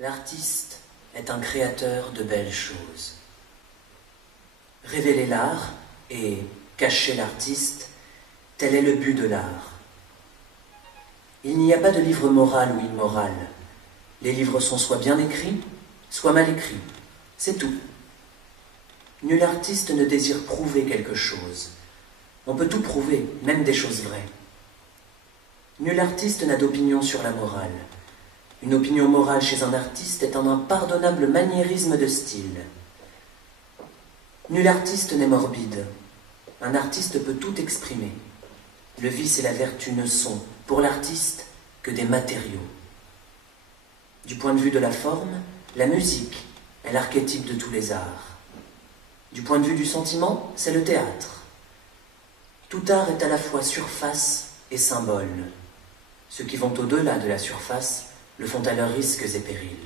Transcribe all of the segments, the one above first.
L'artiste est un créateur de belles choses. Révéler l'art et cacher l'artiste, tel est le but de l'art. Il n'y a pas de livre moral ou immoral. Les livres sont soit bien écrits, soit mal écrits. C'est tout. Nul artiste ne désire prouver quelque chose. On peut tout prouver, même des choses vraies. Nul artiste n'a d'opinion sur la morale. Une opinion morale chez un artiste est un impardonnable maniérisme de style. Nul artiste n'est morbide. Un artiste peut tout exprimer. Le vice et la vertu ne sont, pour l'artiste, que des matériaux. Du point de vue de la forme, la musique est l'archétype de tous les arts. Du point de vue du sentiment, c'est le théâtre. Tout art est à la fois surface et symbole. Ceux qui vont au-delà de la surface le font à leurs risques et périls.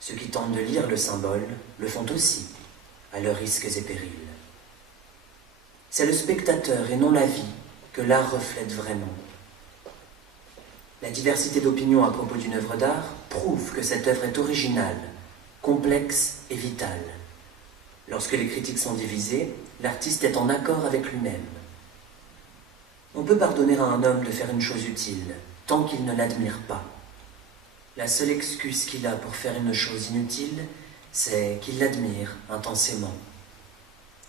Ceux qui tentent de lire le symbole le font aussi à leurs risques et périls. C'est le spectateur et non la vie que l'art reflète vraiment. La diversité d'opinions à propos d'une œuvre d'art prouve que cette œuvre est originale, complexe et vitale. Lorsque les critiques sont divisées, l'artiste est en accord avec lui-même. On peut pardonner à un homme de faire une chose utile, tant qu'il ne l'admire pas. La seule excuse qu'il a pour faire une chose inutile, c'est qu'il l'admire intensément.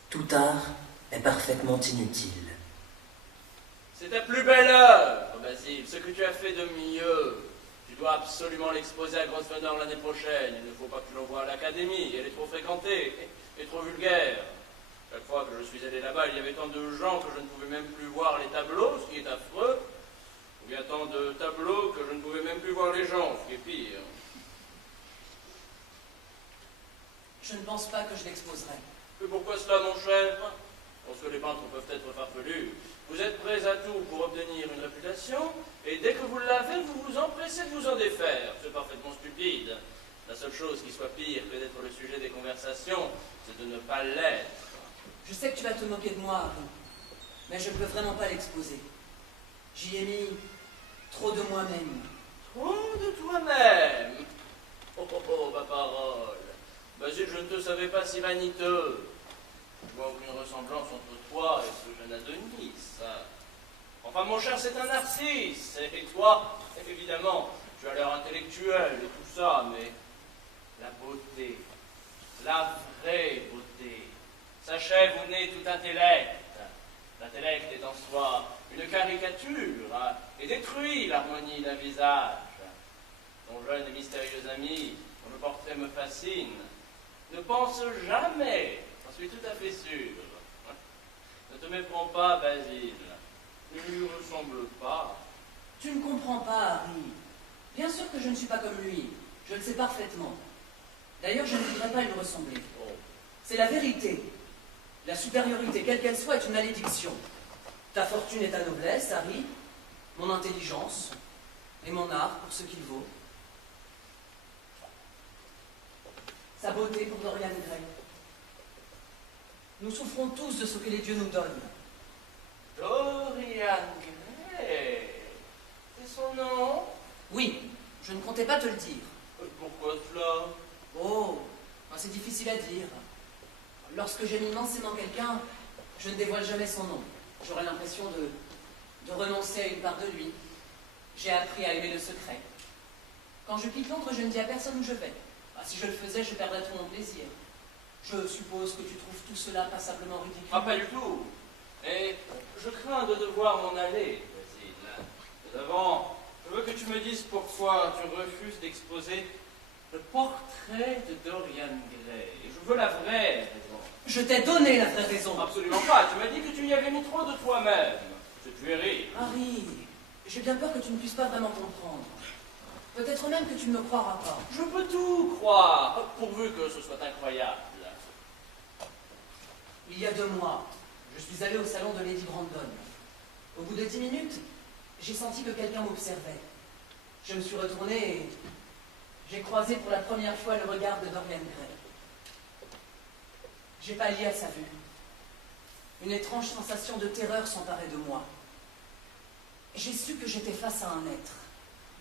Tout art est parfaitement inutile. C'est ta plus belle œuvre, Basile, ce que tu as fait de mieux. Tu dois absolument l'exposer à Grosvenor l'année prochaine. Il ne faut pas que tu l'envoies à l'académie, elle est trop fréquentée et trop vulgaire. Chaque fois que je suis allé là-bas, il y avait tant de gens que je ne pouvais même plus voir les tableaux, ce qui est affreux. Ou bien tant de tableaux que je ne pouvais même plus voir les gens, ce qui est pire. Je ne pense pas que je l'exposerai. Mais pourquoi cela, mon cher? Parce que les peintres peuvent être farfelus. Vous êtes prêts à tout pour obtenir une réputation, et dès que vous l'avez, vous vous empressez de vous en défaire. C'est parfaitement stupide. La seule chose qui soit pire que d'être le sujet des conversations, c'est de ne pas l'être. Je sais que tu vas te moquer de moi, Harry, mais je ne peux vraiment pas l'exposer. J'y ai mis trop de moi-même. Trop de toi-même? Oh, oh, oh, ma parole. Basile, je ne te savais pas si vaniteux. Je vois aucune ressemblance entre toi et ce jeune Adonis. Enfin, mon cher, c'est un narcisse. Et toi, évidemment, tu as l'air intellectuel et tout ça, mais la beauté, la vraie beauté, s'achève au nez tout intellect. L'intellect est en soi une caricature, hein, et détruit l'harmonie d'un visage. Ton jeune et mystérieux ami, dont le portrait me fascine, ne pense jamais, j'en suis tout à fait sûr. Ne te méprends pas, Basile. Ne lui ressemble pas. Tu ne comprends pas, Harry. Bien sûr que je ne suis pas comme lui. Je le sais parfaitement. D'ailleurs, je ne voudrais pas lui ressembler. Oh. C'est la vérité. La supériorité, quelle qu'elle soit, est une malédiction. Ta fortune et ta noblesse, Harry, mon intelligence et mon art pour ce qu'il vaut. Sa beauté pour Dorian Gray. Nous souffrons tous de ce que les dieux nous donnent. Dorian Gray. C'est son nom? Oui, je ne comptais pas te le dire. Pourquoi cela? Oh, c'est difficile à dire. Lorsque j'aime immensément quelqu'un, je ne dévoile jamais son nom. J'aurais l'impression de renoncer à une part de lui. J'ai appris à aimer le secret. Quand je quitte Londres, je ne dis à personne où je vais. Si je le faisais, je perdrais tout mon plaisir. Je suppose que tu trouves tout cela passablement ridicule. Ah, pas du tout. Et je crains de devoir m'en aller, Basile. Mais avant, je veux que tu me dises pourquoi tu refuses d'exposer le portrait de Dorian Gray. Et je veux la vraie raison. Je t'ai donné la vraie raison. Absolument pas. Tu m'as dit que tu y avais mis trop de toi-même. C'est puéril. Harry, j'ai bien peur que tu ne puisses pas vraiment comprendre. Peut-être même que tu ne me croiras pas. Je peux tout croire, pourvu que ce soit incroyable. Il y a 2 mois, je suis allé au salon de Lady Brandon. Au bout de 10 minutes, j'ai senti que quelqu'un m'observait. Je me suis retourné et j'ai croisé pour la première fois le regard de Dorian Gray. J'ai pâli à sa vue. Une étrange sensation de terreur s'emparait de moi. J'ai su que j'étais face à un être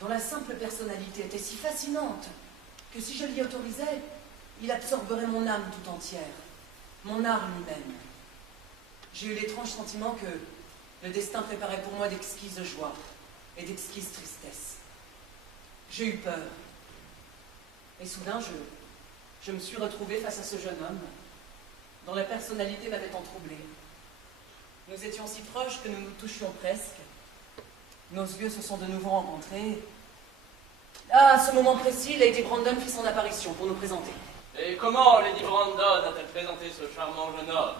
dont la simple personnalité était si fascinante que si je l'y autorisais, il absorberait mon âme tout entière, mon art lui-même. J'ai eu l'étrange sentiment que le destin préparait pour moi d'exquises joies et d'exquises tristesses. J'ai eu peur. Et soudain, je me suis retrouvée face à ce jeune homme, dont la personnalité m'avait tant troublée. Nous étions si proches que nous nous touchions presque. Nos yeux se sont de nouveau rencontrés. À ce moment précis, Lady Brandon fit son apparition pour nous présenter. Et comment Lady Brandon a-t-elle présenté ce charmant jeune homme?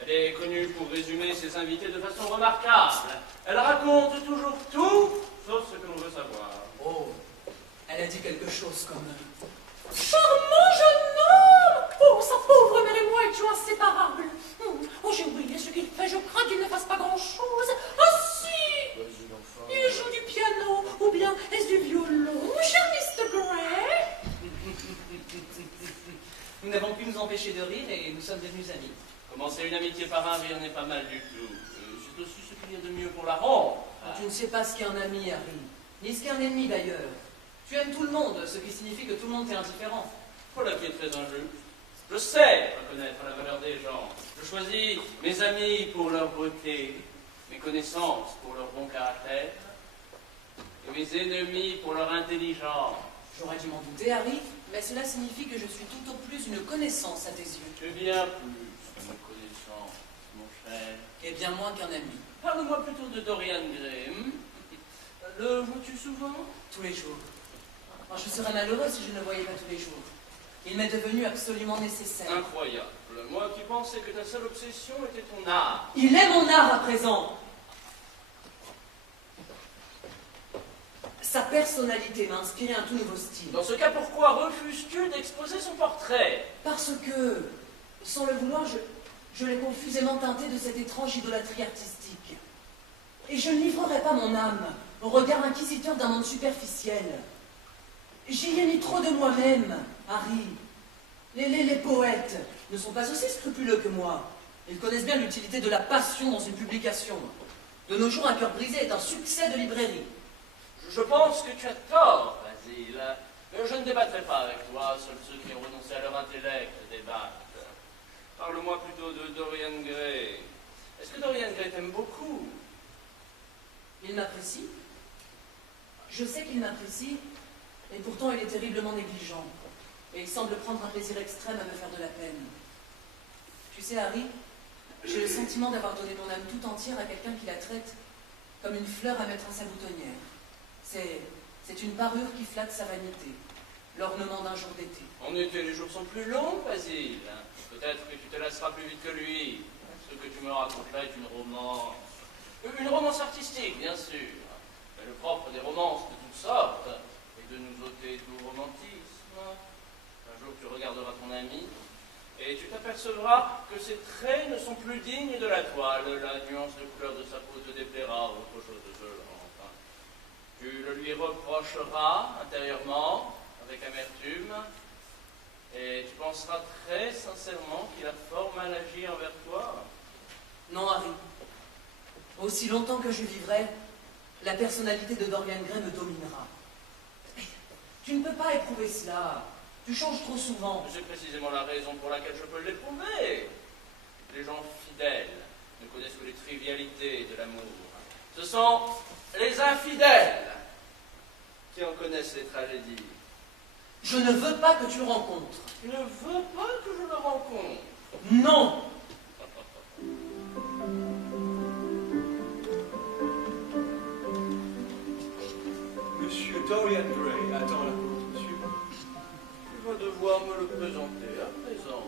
Elle est connue pour résumer ses invités de façon remarquable. Elle raconte toujours tout, sauf ce que l'on veut savoir. Oh, elle a dit quelque chose comme... Charmant jeune homme! Oh, sa pauvre mère et moi étions inséparables. Oh, j'ai oublié ce qu'il fait, je crains qu'il ne fasse pas grand-chose. Ah si! Il joue du piano, ou bien est-ce du violon, cher Mr. Gray? Nous n'avons pu nous empêcher de rire et nous sommes devenus amis. Commencer une amitié par un rire n'est pas mal du tout. C'est aussi ce qu'il y a de mieux pour la rompre. Tu ne sais pas ce qu'est un ami, Harry, ni ce qu'est un ennemi d'ailleurs. Tu aimes tout le monde, ce qui signifie que tout le monde t'est indifférent. Voilà qui est très injuste. Je sais reconnaître la valeur des gens. Je choisis mes amis pour leur beauté, mes connaissances pour leur bon caractère, et mes ennemis pour leur intelligence. J'aurais dû m'en douter, Harry, mais cela signifie que je suis tout au plus une connaissance à tes yeux. Tu es bien plus qu'une connaissance, mon cher. Et bien moins qu'un ami. Parle-moi plutôt de Dorian Gray. Le vois-tu souvent? Tous les jours. Je serais malheureux si je ne le voyais pas tous les jours. Il m'est devenu absolument nécessaire. Incroyable. Moi qui pensais que ta seule obsession était ton art. Il est mon art à présent. Sa personnalité m'a inspiré un tout nouveau style. Dans ce cas, pourquoi refuses-tu d'exposer son portrait? Parce que, sans le vouloir, je l'ai confusément teinté de cette étrange idolâtrie artistique. Et je ne livrerai pas mon âme au regard inquisiteur d'un monde superficiel. J'y ai mis trop de moi-même, Harry. Les poètes ne sont pas aussi scrupuleux que moi. Ils connaissent bien l'utilité de la passion dans une publication. De nos jours, Un cœur brisé est un succès de librairie. Je pense que tu as tort, Basile. Je ne débattrai pas avec toi. Seuls ceux qui ont renoncé à leur intellect débattent. Parle-moi plutôt de Dorian Gray. Est-ce que Dorian Gray t'aime beaucoup? Il m'apprécie. Je sais qu'il m'apprécie, et pourtant il est terriblement négligent. Et il semble prendre un plaisir extrême à me faire de la peine. Tu sais, Harry, j'ai le sentiment d'avoir donné mon âme tout entière à quelqu'un qui la traite comme une fleur à mettre à sa boutonnière. C'est une parure qui flatte sa vanité, l'ornement d'un jour d'été. En été, les jours sont plus longs, Basile. Peut-être que tu te lasseras plus vite que lui. Ce que tu me racontes là est une romance. Une romance artistique, bien sûr. Mais le propre des romances de toutes sortes est de nous ôter tout romantisme. Un jour, tu regarderas ton ami et tu t'apercevras que ses traits ne sont plus dignes de la toile. La nuance de couleur de sa peau te déplaira ou autre chose de ce genre. Tu le lui reprocheras intérieurement, avec amertume, et tu penseras très sincèrement qu'il a fort mal agi envers toi. Non, Harry. Aussi longtemps que je vivrai, la personnalité de Dorian Gray me dominera. Tu ne peux pas éprouver cela. Tu changes trop souvent. C'est précisément la raison pour laquelle je peux l'éprouver. Les gens fidèles ne connaissent que les trivialités de l'amour. Ce sont les infidèles qui en connaissent les tragédies. Je ne veux pas que tu le rencontres. Tu ne veux pas que je le rencontre? Non! Monsieur Dorian Gray attend la porte, monsieur. Tu vas devoir me le présenter à présent.